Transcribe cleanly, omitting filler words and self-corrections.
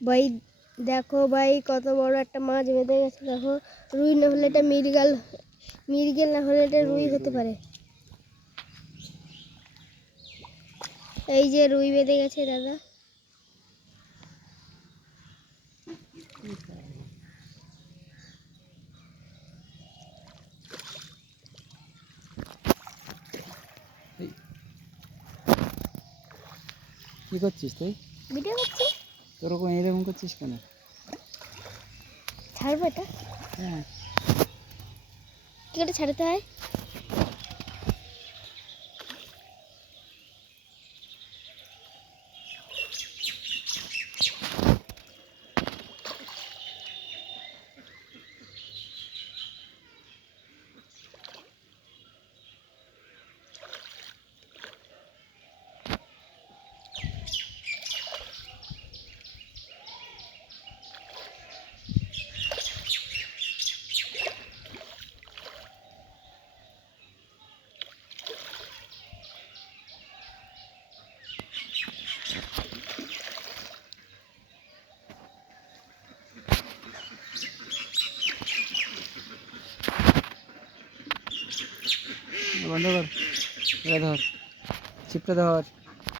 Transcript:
ভাই দেখো ভাই, কত বড় একটা মাছ বেঁধে গেছে। দেখো, রুই না হলে এটা মৃগেল, মৃগেল না হলে এটা রুই হতে পারে। এই যে রুই বেঁধে গেছে দাদা। কি করছিস তুই? ভিডিও করছি। তোরকম এরকম করছিস কেন? ছাড়বো এটা? হ্যাঁ। কি করে ছাড়তে হয়? বন্ধ কর। এটা ধর, ছিপটা ধর।